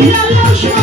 Yeah, la la